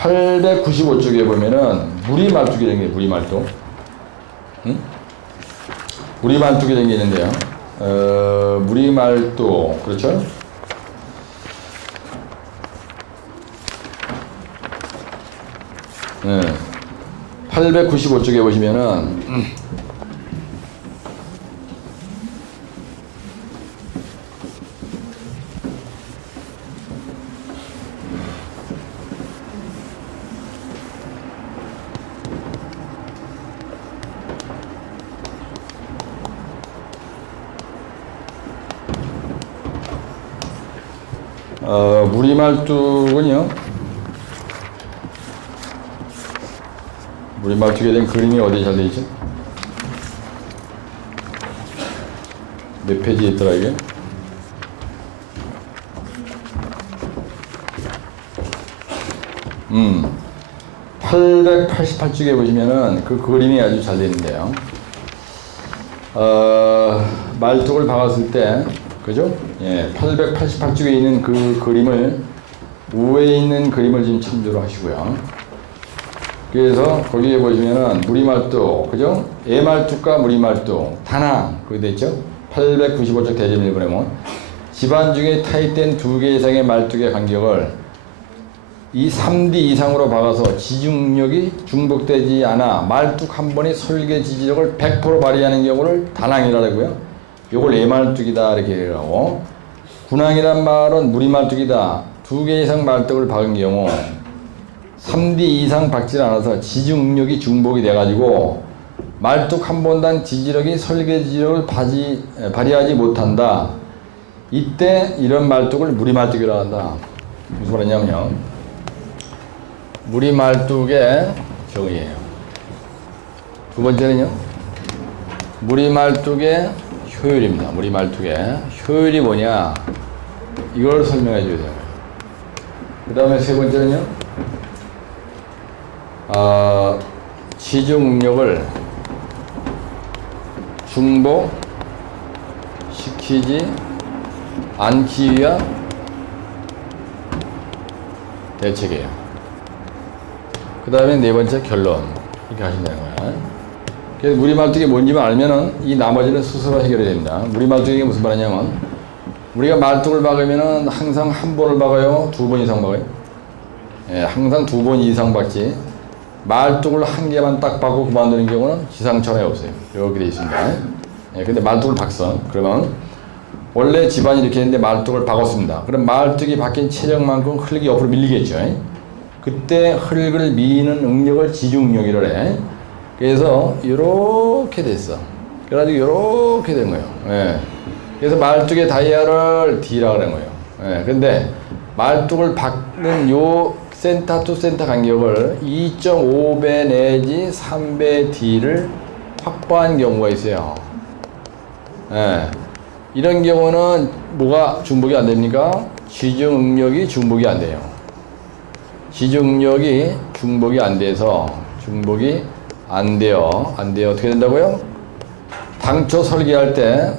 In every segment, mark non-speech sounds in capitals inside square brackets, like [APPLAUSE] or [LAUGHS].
895쪽에 보면은 무리 말뚝이 된게 무리 말뚝. 응? 무리 말뚝이 된게 있는데요. 어, 무리 말뚝 그렇죠? 네. 895쪽에 보시면은 어, 무리말뚝은요. 무리말뚝에 대한 그림이 어디에 잘 되어 있죠? 몇 페이지에 있더라 이게? 음, 888쪽에 보시면은 그 그림이 아주 잘 되어 있는데요. 어, 말뚝을 박았을 때, 그죠? 예, 888쪽에 있는 그 그림을, 우에 있는 그림을 지금 참조를 하시고요. 그래서 거기에 보시면은 무리말뚝, 그죠? 애말뚝과 무리말뚝, 단항, 그게 됐죠? 895쪽 대전 일본에 보면 집안 중에 타입된 두 개 이상의 말뚝의 간격을 이 3D 이상으로 박아서 지중력이 중복되지 않아 말뚝 한 번의 설계 지지력을 100% 발휘하는 경우를 단항이라고요. 요걸 예말뚝이다 이렇게 하고 군항이란 말은 무리말뚝이다. 두 개 이상 말뚝을 박은 경우 3D 이상 박질 않아서 지중력이 중복이 돼가지고 말뚝 한 번당 지지력이 설계 지지력을 바지, 에, 발휘하지 못한다. 이때 이런 말뚝을 무리말뚝이라고 한다. 무슨 말이냐면요. 무리 말뚝의 정의예요. 두 번째는요. 무리 말뚝의 효율입니다. 무리 말뚝의 효율이 뭐냐? 이걸 설명해 줘야 돼요. 그 다음에 세 번째는요. 어, 지중력을 중복시키지 않기 위한 대책이에요. 그 다음에 네 번째 결론. 이렇게 하시면 되는 거야. 그래서 무리말뚝이 뭔지만 알면은 이 나머지는 스스로 해결이 됩니다. 무리말뚝이 무슨 말이냐면 우리가 말뚝을 박으면은 항상 한 번을 박아요? 두 번 이상 박아요? 예, 항상 두 번 이상 박지. 말뚝을 한 개만 딱 박고 그만두는 경우는 지상천외 없어요. 이렇게 돼 있습니다. 예, 근데 말뚝을 박선. 그러면 원래 집안이 이렇게 있는데 말뚝을 박았습니다. 그럼 말뚝이 박힌 체력만큼 흙이 옆으로 밀리겠죠. 그때 흙을 미는 응력을 지중력이라 해. 그래서 이렇게 됐어. 그래가지고 이렇게 된 거예요. 예. 그래서 말뚝의 다이아를 D라 그런 거예요. 예. 근데 말뚝을 박는 요 센터 투 센터 간격을 2.5배 내지 3배 D를 확보한 경우가 있어요. 예. 이런 경우는 뭐가 중복이 안 됩니까? 지중 응력이 중복이 안 돼요. 지중력이 중복이 안 돼서 중복이 안 돼요. 안 돼요. 어떻게 된다고요? 당초 설계할 때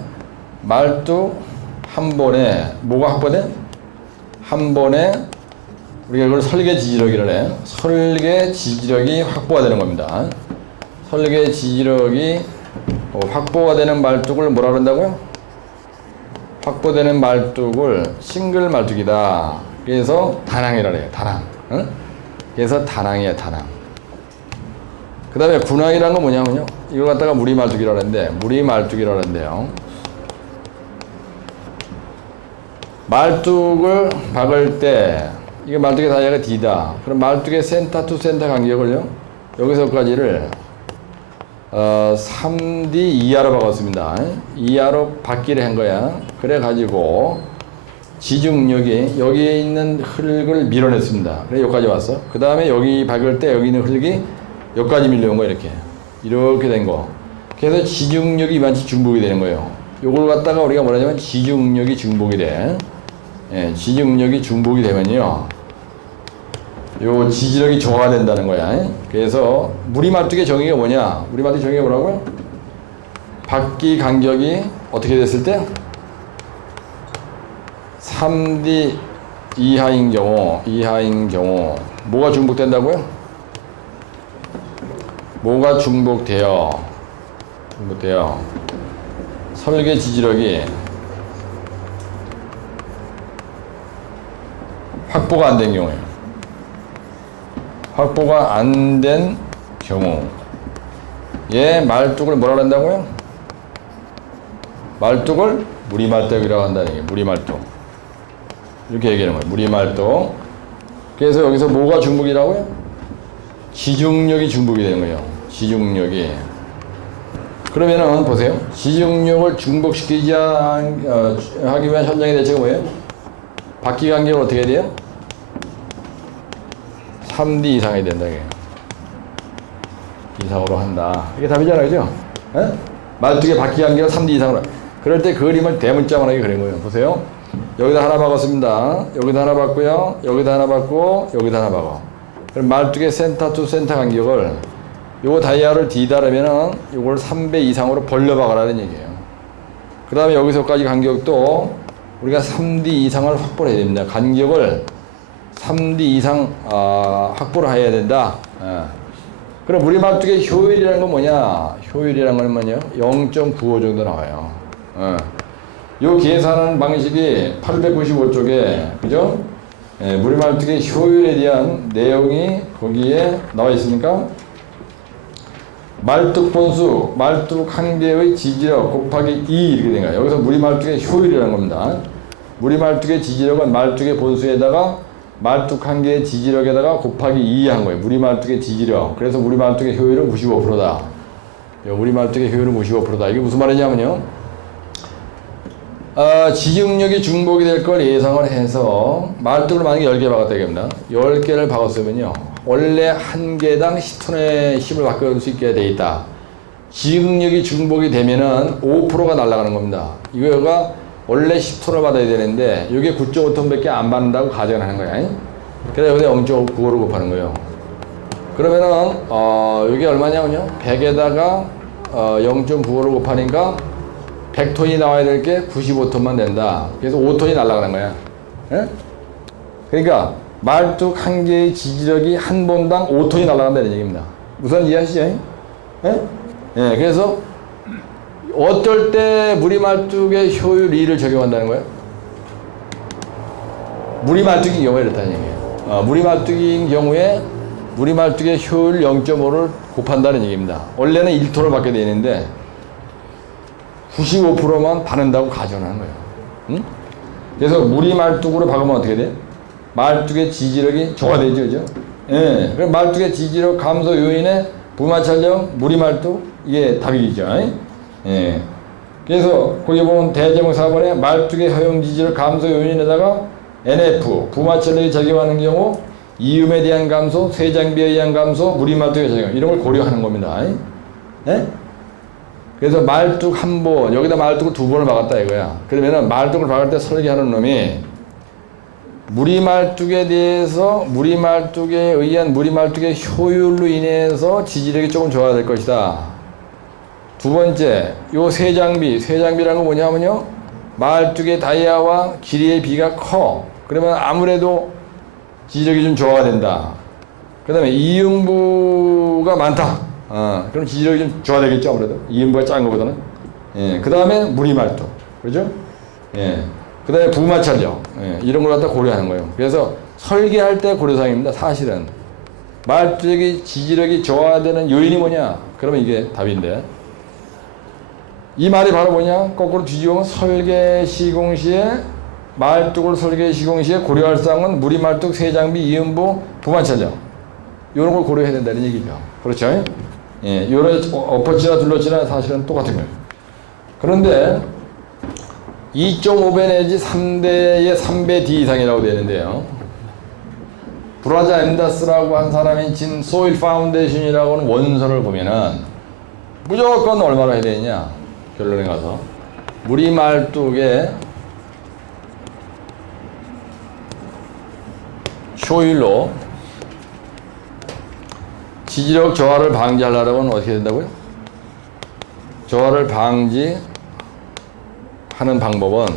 말뚝 한 번에 뭐가 확보돼? 한 번에 우리가 이걸 설계 지지력이라 해. 설계 지지력이 확보가 되는 겁니다. 설계 지지력이 어, 확보가 되는 말뚝을 뭐라 그런다고요? 확보되는 말뚝을 싱글 말뚝이다. 그래서 단항이라 해요. 단항. 응? 그래서 단항이야, 단항. 그 다음에 군항이라는 건 뭐냐면요. 이걸 갖다가 무리 말뚝이라 하는데, 무리 말뚝이라 하는데요. 말뚝을 박을 때, 이게 말뚝의 다이아가 D다. 그럼 말뚝의 센터 투 센터 간격을요, 여기서까지를 어, 3D 이하로 박았습니다. 이하로 받기를 한 거야. 그래가지고 지중력이 여기에 있는 흙을 밀어냈습니다. 그래 여기까지 왔어. 그 다음에 여기 박을 때 여기 있는 흙이 여기까지 밀려온 거야 이렇게. 이렇게 된 거. 그래서 지중력이 이만치 중복이 되는 거예요. 요걸 갖다가 우리가 뭐라냐면 지중력이 중복이 돼. 예, 지중력이 중복이 되면요. 요 지지력이 저하가 된다는 거야. 그래서 무리말뚝의 정의가 뭐냐? 무리말뚝 정의가 뭐라고요? 받기 간격이 어떻게 됐을 때? 3D 이하인 경우, 이하인 경우 뭐가 중복된다고요? 뭐가 중복되어 중복되어 설계 지지력이 확보가 안 된 경우에요. 확보가 안 된 경우 얘 말뚝을 뭐라 그런다고요? 말뚝을 무리말뚝이라고 한다는 얘기예요. 무리말뚝 이렇게 얘기하는 거예요. 무리말뚝 그래서 여기서 뭐가 중복이라고요? 지중력이 중복이 되는 거예요. 지중력이 그러면은 보세요. 지중력을 중복시키지 않- 어, 위한 현장의 대책은 뭐예요? 바퀴 간격을 어떻게 해야 돼요? 3D 이상이 된다. 이게. 이상으로 한다. 이게 답이잖아요, 그죠? 예? 말뚝의 바퀴 간격을 3D 이상으로. 그럴 때그 그림을 대문자만하게 그린 거예요. 보세요. 여기다 하나 박았습니다. 여기다 하나 박고요. 여기다 하나 박고, 여기다 하나 박아. 그럼 말뚝의 센터 투 센터 간격을 요거 다이아를 뒤다르면은 요걸 3배 이상으로 벌려 박으라는 얘기예요. 그 다음에 여기서까지 간격도 우리가 3D 이상을 확보를 해야 됩니다. 간격을 3D 이상 아, 확보를 해야 된다. 예. 그럼 우리 말뚝의 효율이라는 건 뭐냐? 효율이라는 건 뭐냐? 0.95 정도 나와요. 예. 요 계산하는 방식이 895쪽에 그죠? 예, 우리 말뚝의 효율에 대한 내용이 거기에 나와 있으니까 말뚝 본수, 말뚝 한 개의 지지력 곱하기 2 이렇게 된 거예요. 여기서 무리 말뚝의 효율이라는 겁니다. 무리 말뚝의 지지력은 말뚝의 본수에다가 말뚝 한 개의 지지력에다가 곱하기 2 한 거예요. 무리 말뚝의 지지력. 그래서 무리 말뚝의 효율은 95%다. 무리 말뚝의 효율은 95%다. 이게 무슨 말이냐면요. 아, 지중력이 중복이 될 걸 예상을 해서 말뚝을 만약에 10개 박았다 이겁니다. 10개를 박았으면요. 원래 한 개당 10톤의 힘을 바꿔줄 수 있게 돼 있다. 지중력이 중복이 되면은 5%가 날아가는 겁니다. 이거가 원래 10톤을 받아야 되는데 이게 9.5톤밖에 안 받는다고 가정을 하는 거야. 그래서 여기다 0.95로 곱하는 거예요. 그러면은 어, 이게 얼마냐면요. 100에다가 어, 0.95로 곱하니까 100톤이 나와야 될 게 95톤만 된다. 그래서 5톤이 날아가는 거야. 예? 그러니까 말뚝 한 개의 지지력이 한 번당 5톤이 날아간다는 얘기입니다. 우선 이해하시죠? 예? 예, 그래서 어떨 때 무리 말뚝의 효율 2를 적용한다는 거예요? 무리 말뚝인 경우에 그렇다는 얘기예요. 어, 무리 말뚝인 경우에 무리 말뚝의 효율 0.5를 곱한다는 얘기입니다. 원래는 1톤을 받게 되는데 95%만 받는다고 가정하는 거예요. 응? 그래서 무리 말뚝으로 박으면 어떻게 돼? 말뚝의 지지력이 저하되죠, 그죠? 예. 그럼 말뚝의 지지력 감소 요인에 부마찰력, 무리 말뚝 이게 답이죠. 예. 그래서 거기 보면 대제목 4번에 말뚝의 허용 지지력 감소 요인에다가 NF 부마찰력이 적용하는 경우 이음에 대한 감소, 쇠장비에 의한 감소, 무리 말뚝의 적용 이런 걸 고려하는 겁니다. 예? 그래서 말뚝 한 번, 여기다 말뚝을 두 번을 박았다 이거야. 그러면은 말뚝을 박을 때 설계하는 놈이 무리말뚝에 대해서 무리말뚝에 의한 무리말뚝의 효율로 인해서 지지력이 조금 좋아야 될 것이다. 두 번째, 요 쇠장비, 쇠장비라는 건 뭐냐면요. 말뚝의 다이아와 길이의 비가 커. 그러면 아무래도 지지력이 좀 좋아야 된다. 그 다음에 이음부가 많다. 어, 그럼 지지력이 좀 좋아되겠죠, 아무래도. 이음부가 작은 것보다는. 예, 그 다음에 무리말뚝. 그죠? 예. 그 다음에 부마찰력. 예, 이런 걸 갖다 고려하는 거예요. 그래서 설계할 때 고려사항입니다, 사실은. 말뚝의 지지력이 좋아되는 요인이 뭐냐? 그러면 이게 답인데. 이 말이 바로 뭐냐? 거꾸로 뒤집으면 설계 시공 시에 말뚝을 설계 시공 시에 고려할 사항은 무리 말뚝, 세장비, 이음부, 부마찰력. 이런 걸 고려해야 된다는 얘기죠. 그렇죠? 예, 요런 엎어치나 둘러치나 사실은 똑같은 거예요. 그런데 2.5배 내지 3대의 3배 D 이상이라고 되는데요. 브라자 엠다스라고 한 사람이 진 소일 파운데이션이라고 하는 원서를 보면은 무조건 얼마나 해야 되냐 결론에 가서 무리말뚝의 효율로 지지력 저하를 방지하려면 어떻게 된다고요? 저하를 방지하는 방법은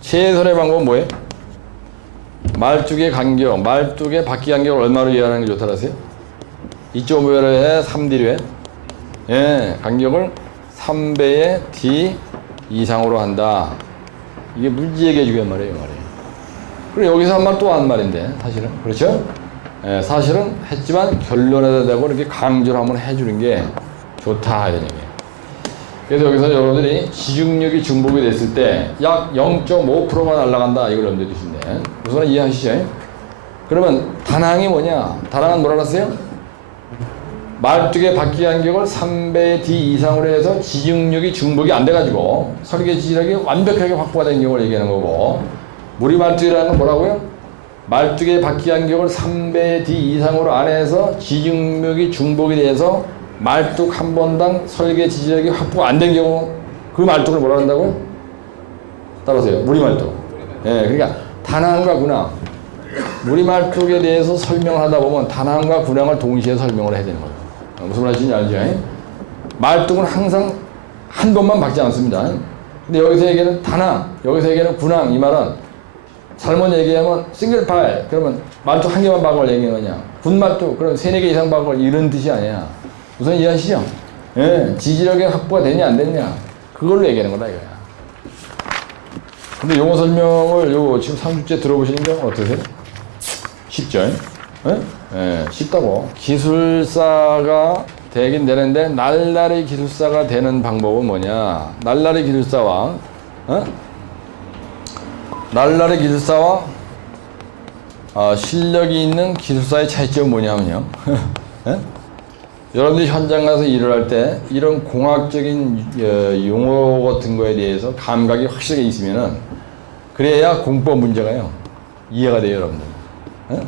최선의 방법은 뭐예요? 말뚝의 간격, 말뚝의 바퀴 간격을 얼마로 이해하는 게 좋다 하세요? 2.5배로의 3D로의 예, 간격을 3배의 D 이상으로 한다. 이게 물지에게 중요한 말이에요, 말이에요. 그리고 여기서 한 말 또 한 말인데, 사실은. 그렇죠? 예, 사실은 했지만 결론에다 대고 이렇게 강조를 한번 해주는 게 좋다, 이런 얘기예요. 그래서 여기서 여러분들이 지중력이 중복이 됐을 때 약 0.5%가 날아간다, 이걸 염두에 두시면 우선 이해하시죠? 그러면 단항이 뭐냐? 단항은 뭐라 그랬어요? 말뚝의 바퀴 간격을 3배의 D 이상으로 해서 지중력이 중복이 안 돼가지고 설계 지지력이 완벽하게 확보가 된 경우를 얘기하는 거고 무리 말뚝이라는 건 뭐라고요? 말뚝의 바퀴 간격을 3배의 D 이상으로 안 해서 지중력이 중복이 돼서 말뚝 한 번당 설계 지지력이 확보가 안 된 경우 그 말뚝을 뭐라 한다고요? 따라오세요. 무리 말뚝. 예, 그러니까 단항과 군항 무리 말뚝에 대해서 설명하다 보면 단항과 군항을 동시에 설명을 해야 되는 거예요. 어, 무슨 말인지 알죠? 말뚝은 항상 한 번만 박지 않습니다. 근데 여기서 얘기하는 단항, 여기서 얘기하는 군항 이 말은 잘못 얘기하면 싱글 파일 그러면 말뚝 한 개만 박을 얘기하는 거냐? 군 말뚝 그럼 세네 개 이상 박을 이런 뜻이 아니야. 우선 이해하시죠? 예, 지지력이 확보가 되냐 안 되냐 그걸로 얘기하는 거다 이거야. 근데 용어 설명을 요 지금 3주째 들어보시는 게 어떠세요? 쉽죠? 예? 예, 쉽다고. 기술사가 되긴 되는데 날라리 기술사가 되는 방법은 뭐냐? 날라리 기술사와 어? 날라리 기술사와 어, 실력이 있는 기술사의 차이점은 뭐냐면요. [LAUGHS] 예? 여러분들이 현장 가서 일을 할 때 이런 공학적인 어, 용어 같은 거에 대해서 감각이 확실하게 있으면은 그래야 공법 문제가요 이해가 돼요 여러분들. 예?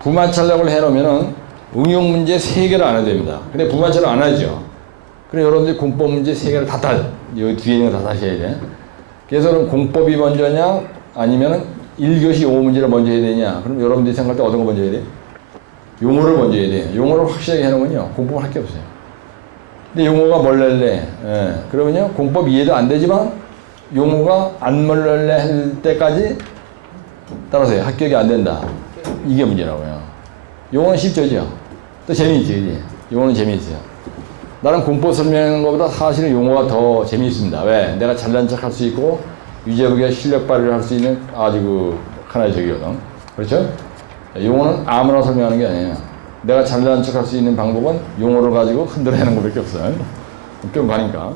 부마 촬영을 해놓으면은 응용 문제 세 개를 안 해도 됩니다. 근데 부마 촬영 안 하죠. 그래 여러분들이 공법 문제 세 개를 다 다, 여기 뒤에 있는 거 다 다시 해야 돼. 그래서 그럼 공법이 먼저냐 아니면은 1교시 용어 문제를 먼저 해야 되냐 그럼 여러분들이 생각할 때 어떤 거 먼저 해야 돼? 용어를 먼저 해야 돼. 용어를 확실하게 해놓으면요 공법을 할게 없어요. 근데 용어가 멀렐래. 예. 그러면요 공법 이해도 안 되지만 용어가 안 멀렐래 할 때까지 따라서 합격이 안 된다. 이게 문제라고요. 용어는 쉽죠죠. 또 재미있지, 그지? 용어는 재미있어요. 나는 공법 설명하는 것보다 사실은 용어가 더 재미있습니다. 왜? 내가 잘난 척 할 수 있고 유재석의 실력 발휘를 할 수 있는 아주 그 하나의 적이거든. 그렇죠? 용어는 아무나 설명하는 게 아니에요. 내가 잘난 척 할 수 있는 방법은 용어를 가지고 흔들어내는 것밖에 없어요. 좀 가니까.